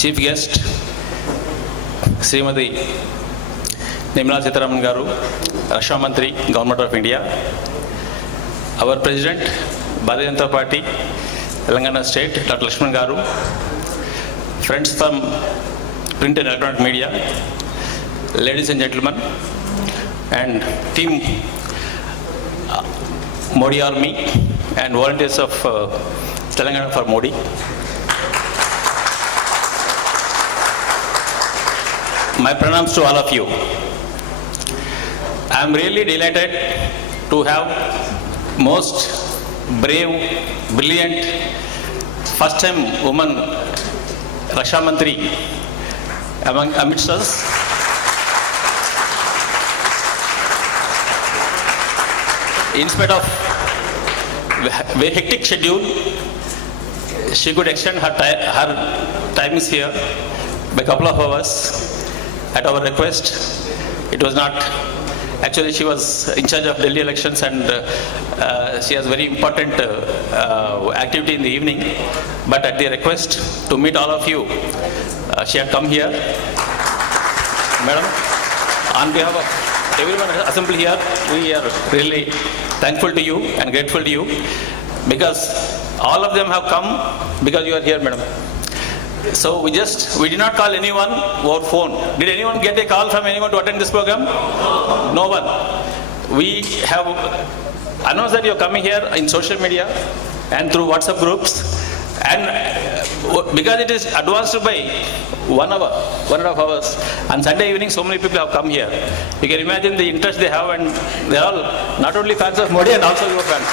Chief guest Shrimati Nirmala Sitharaman garu, రక్షణ మంత్రి, government of India, our president Bharatiya Janata Party Telangana state doctor Laxman garu, friends from print and electronic media, ladies and gentlemen, and team Modi Army and volunteers of Telangana for Modi. My pranams to all of you. I am really delighted to have most brave, brilliant, first time woman Raksha Mantri amidst us. In spite of very hectic schedule, she could extend her timings here by a couple of hours at our request. It was not, actually she was in charge of Delhi elections and she has very important activity in the evening, but at the request to meet all of you, she had come here. Madam, on behalf of everyone assembled here, we are really thankful to you and grateful to you, because all of them have come because you are here, madam. So we did not call anyone over phone. Did anyone get a call from anyone to attend this program? No one. We have announced that you are coming here in social media and through WhatsApp groups, and because it is advanced by 1 hour, 1.5 hours, on Sunday evening so many people have come here. You can imagine the interest they have, and they are all not only fans of Modi and also your fans.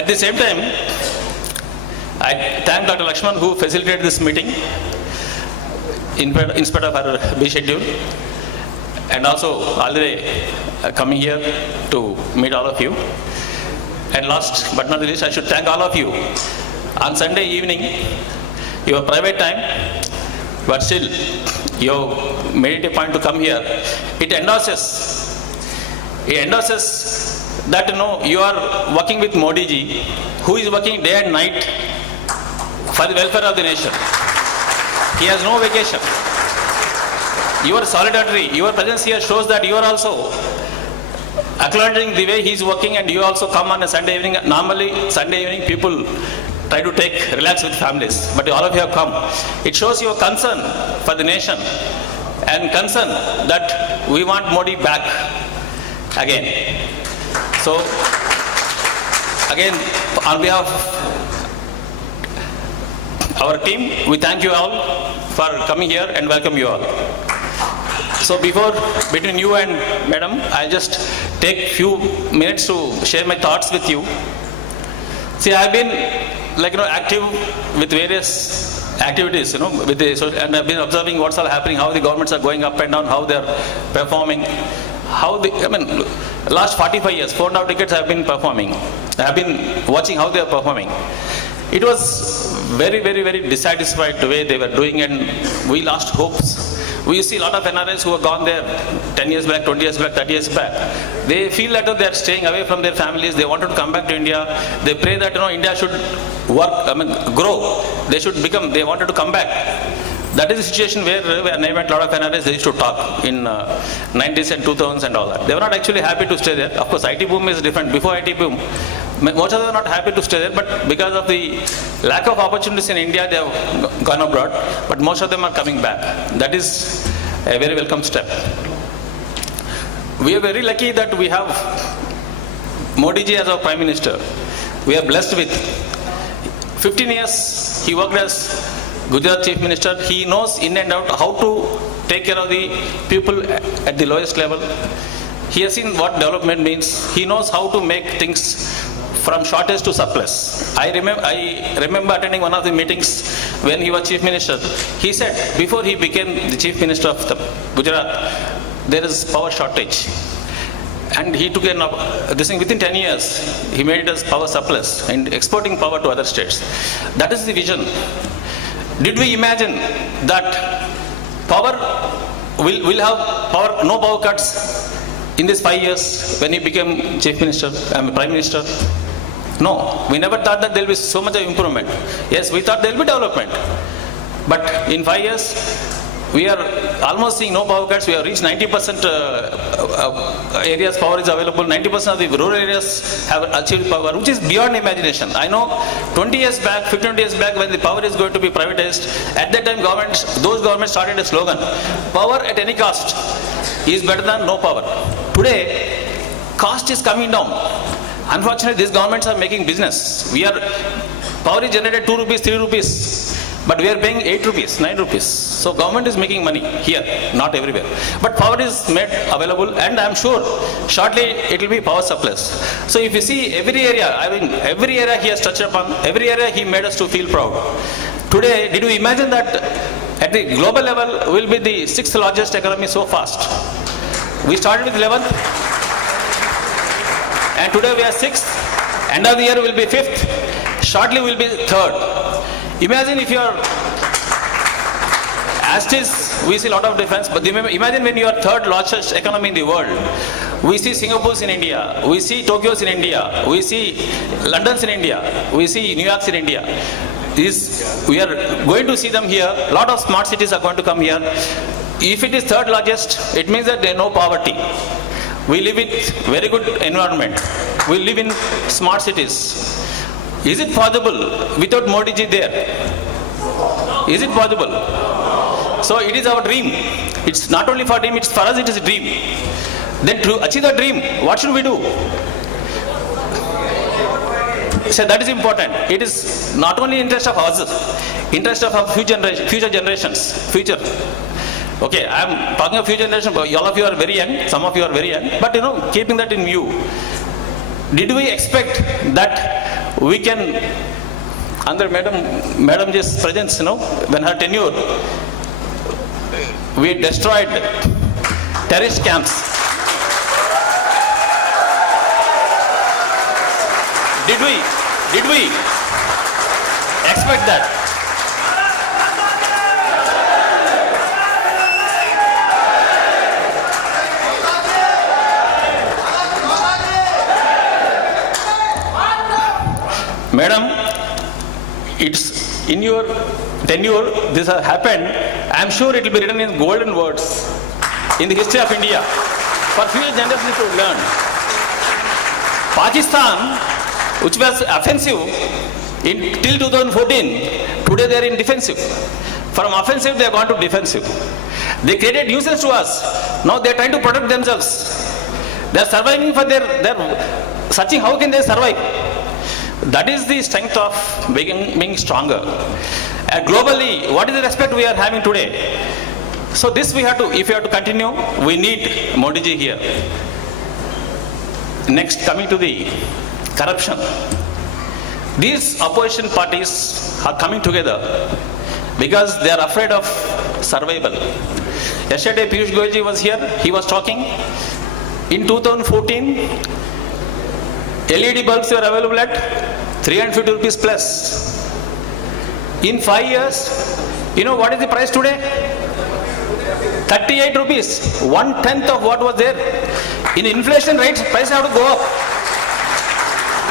At the same time, I thank Dr. Lakshman who facilitated this meeting in spite of her busy schedule, and also all the way coming here to meet all of you. And last but not the least, I should thank all of you. On Sunday evening, your private time, but still you made it a point to come here. It endorses that you are working with Modi ji, who is working day and night for the welfare of the nation. He has no vacation. Your solidarity, your presence here shows that you are also acknowledging the way he is working, and you also come on a Sunday evening. Normally Sunday evening people try to relax with families, but all of you have come. It shows your concern for the nation and concern that we want Modi back again. So again, on behalf of our team, we thank you all for coming here and welcome you all. So between you and madam, I'll just take few minutes to share my thoughts with you. See, I've been active with various activities, and I've been observing what's all happening, how the governments are going up and down, how they're performing, last 45 years, 4.5 decades I've been performing. I've been watching how they're performing. It was very, very, very dissatisfied the way they were doing, and we lost hopes. We see a lot of NRIs who have gone there 10 years back, 20 years back, 30 years back. They feel that they are staying away from their families. They wanted to come back to India. They pray that India should grow. They wanted to come back. That is the situation where I met a lot of NRIs. They used to talk in 90s and 2000s and all that. They were not actually happy to stay there. Of course, IT boom is different. Before IT boom, most of them are not happy to stay there, but because of the lack of opportunities in India, they have gone abroad. But most of them are coming back. That is a very welcome step. We are very lucky that we have Modi ji as our Prime Minister. We are blessed with 15 years he worked as Gujarat Chief Minister. He knows in and out how to take care of the people at the lowest level. He has seen what development means. He knows how to make things from shortage to surplus. I remember attending one of the meetings when he was Chief Minister. He said before he became the Chief Minister of Gujarat, there is power shortage. And he took this thing within 10 years. He made it as power surplus and exporting power to other states. That is the vision. Did we imagine that power will have no power cuts in these 5 years when he became Chief Minister, Prime Minister? No, we never thought that there will be so much of improvement. Yes, we thought there will be development. But in 5 years, we are almost seeing no power cuts. We have reached 90% areas power is available. 90% of the rural areas have achieved power, which is beyond imagination. I know 20 years back, 15 years back, when the power is going to be privatized, at that time those governments started a slogan, power at any cost is better than no power. Today, cost is coming down. Unfortunately, these governments are making business. Power is generated 2 rupees, 3 rupees. But we are paying 8 rupees, 9 rupees. So government is making money here, not everywhere. But power is made available, and I am sure shortly it will be power surplus. So if you see every area, every area he has touched upon, every area he made us to feel proud. Today, did you imagine that at the global level we will be the 6th largest economy so fast? We started with 11th, and today we are 6th. End of the year we will be 5th. Shortly we will be 3rd. Imagine if you are, as it is, we see a lot of difference, but imagine when you are 3rd largest economy in the world. We see Singapore's in India, we see Tokyo's in India, we see London's in India, we see New York's in India. We are going to see them here. A lot of smart cities are going to come here. If it is 3rd largest, it means that there is no poverty. We live with very good environment. We live in smart cities. Is it possible without Modi ji there? Is it possible? So it is our dream. It's not only for dream, it's for us it is a dream. Then to achieve the dream, what should we do? So that is important. It is not only interest of us, interest of our future generations, future. Okay, I am talking of future generation, but all of you are very young, some of you are very young, but keeping that in view, did we expect that we can, under Madam's presence, when her tenure, we destroyed terrorist camps. Did we expect that? Madam, it's in your tenure this has happened. I am sure it will be written in golden words in the history of India for future generations to learn. Pakistan, which was offensive till 2014, today they are in defensive. From offensive they have gone to defensive. They created nuisance to us. Now they are trying to protect themselves. They are surviving for their searching how can they survive. That is the strength of being stronger. Globally, what is the respect we are having today? So this we have to, if we have to continue, we need Modi ji here. Next, coming to the corruption. These opposition parties are coming together because they are afraid of survival. Yesterday, Piyush Goyal ji was here. He was talking. In 2014, LED bulbs were available at 350 rupees plus. In 5 years, what is the price today? 38 rupees, 1/10 of what was there. In inflation rates, prices have to go up.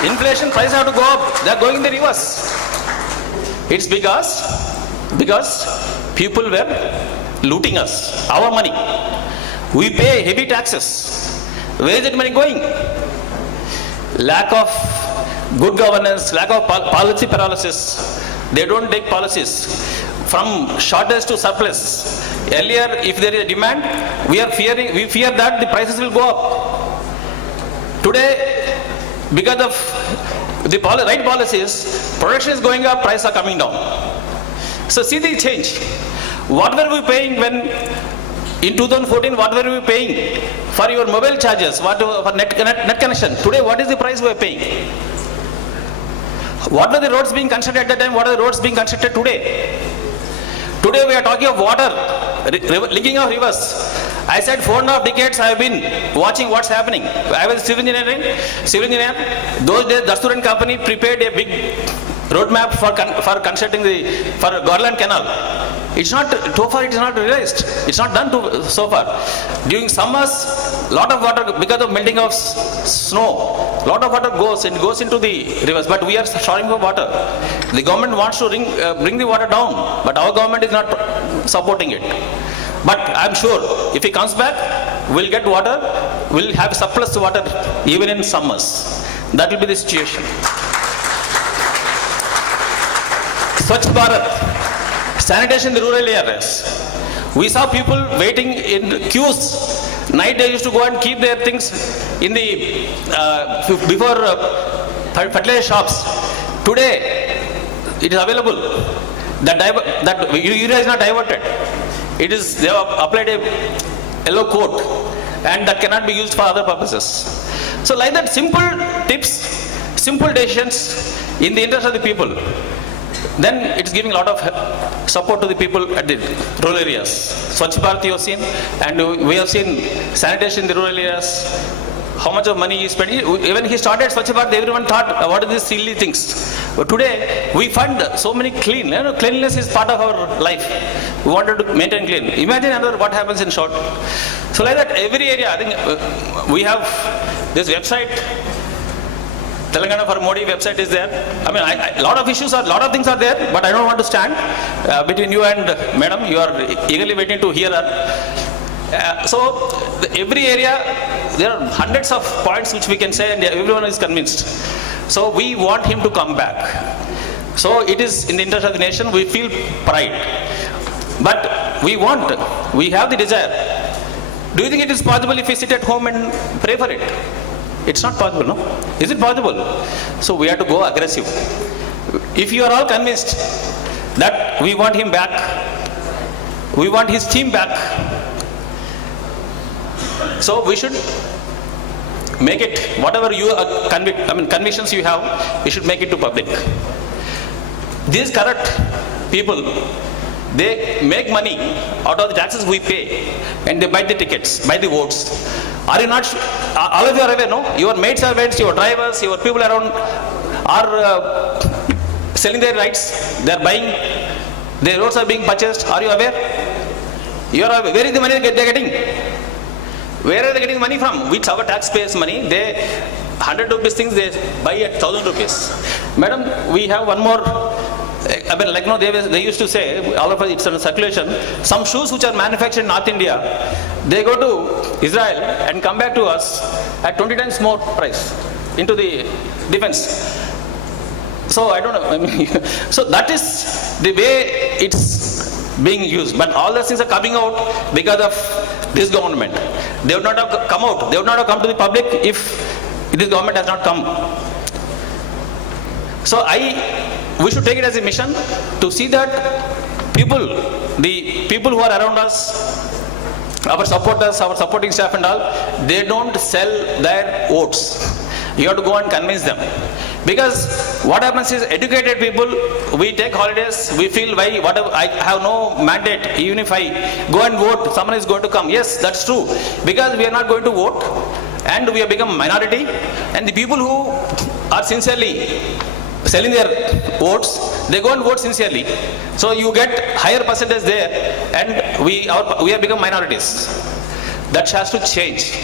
Inflation prices have to go up. They are going in the reverse. It's because people were looting us, our money. We pay heavy taxes. Where is that money going? Lack of good governance, lack of policy paralysis. They don't take policies. From shortage to surplus. Earlier, if there is a demand, we fear that the prices will go up. Today, because of the right policies, production is going up, prices are coming down. So see the change. What were we paying when in 2014, what were we paying for your mobile charges, for net connection? Today, what is the price we are paying? What were the roads being constructed at that time? What are the roads being constructed today? Today we are talking of water, linking of rivers. I said 4.5 decades I have been watching what's happening. I was civil engineer. Those days, Dastur and company prepared a big roadmap for constructing for Garland Canal. It's not, so far it is not realized. It's not done so far. During summers, lot of water, because of melting of snow, lot of water goes into the rivers, but we are storing for water. The government wants to bring the water down, but our government is not supporting it. But I'm sure if he comes back, we'll get water, we'll have surplus water even in summers. That will be the situation. Swachh Bharat, sanitation in the rural areas. We saw people waiting in queues. Night they used to go and keep their things in the before fertilizer shops. Today it is available. That urea is not diverted. It is, they have applied a yellow coat, and that cannot be used for other purposes. So like that, simple tips, simple decisions in the interest of the people, then it's giving a lot of support to the people at the rural areas. Swachh Bharat you have seen, and we have seen sanitation in the rural areas. How much of money he spent. When he started Swachh Bharat, everyone thought, what are these silly things? But today, we fund so many clean. Cleanliness is part of our life. We wanted to maintain clean. Imagine what happens in short. So like that, every area, I think we have this website, Telangana for Modi website is there. I mean, a lot of issues are, lot of things are there, but I don't want to stand between you and madam. You are eagerly waiting to hear her. So every area, there are hundreds of points which we can say, and everyone is convinced. So we want him to come back. So it is in the interest of the nation. We feel pride, but we have the desire. Do you think it is possible if we sit at home and pray for it? It's not possible, no? Is it possible? So we have to go aggressive. If you are all convinced that we want him back, we want his team back, so we should make it, whatever you convictions you have, you should make it to public. These corrupt people, they make money out of the taxes we pay, and they buy the tickets, buy the votes. Are you not, all of you are aware, no? Your maid servants, your drivers, your people around are selling their rights, they are buying, their roads are being purchased. Are you aware? You are aware. Where is the money they are getting? Where are they getting money from? Which our taxpayers' money? They 100 rupees things they buy at 1,000 rupees. Madam, we have one more. I mean, like no, they used to say, all of us, it's in circulation. Some shoes which are manufactured in North India, they go to Israel and come back to us at 20 times more price into the defense. So I don't know. I mean, so that is the way it's being used. But all those things are coming out because of this government. They would not have come out. They would not have come to the public if this government has not come. So we should take it as a mission to see that the people who are around us, our supporters, our supporting staff and all, they don't sell their votes. You have to go and convince them. Because what happens is, educated people, we take holidays, we feel why, whatever, I have no mandate, even if I go and vote, someone is going to come. Yes, that's true. Because we are not going to vote, and we have become minority, and the people who are sincerely selling their votes, they go and vote sincerely. So you get higher percentage there, and we have become minorities. That has to change.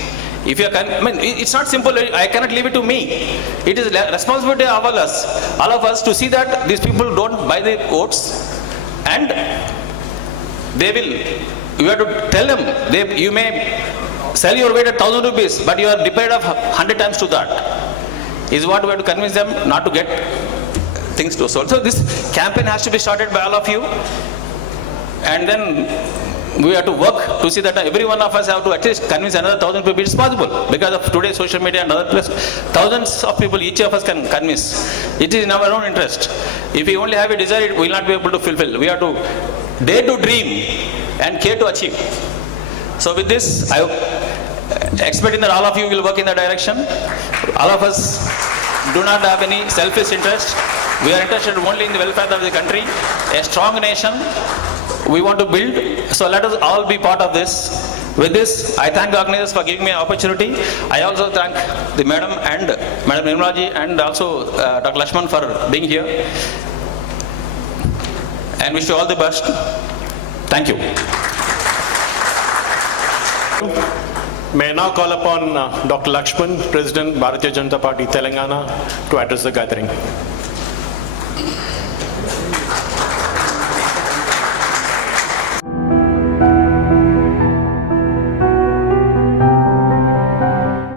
If you can, I mean, it's not simple. I cannot leave it to me. It is responsibility of all of us to see that these people don't buy the votes, and they will. You have to tell them you may sell your weight at 1,000 rupees, but you are deprived of 100 times to that. Is what we have to convince them not to get things to solve. So this campaign has to be started by all of you, and then we have to work to see that every one of us have to at least convince another 1,000 people. It's possible because of today's social media and other places. Thousands of people, each of us can convince. It is in our own interest. If we only have a desire, we will not be able to fulfill. We have to dare to dream and care to achieve. So with this, I expecting that all of you will work in that direction. All of us do not have any selfish interest. We are interested only in the welfare of the country, a strong nation we want to build. So let us all be part of this. With this, I thank the organizers for giving me an opportunity. I also thank the Madam and Madam Nirmala ji and also Dr. Lakshman for being here. And wish you all the best. Thank you. May I now call upon Dr. Lakshman, President, Bharatiya Janata Party, Telangana, to address the gathering.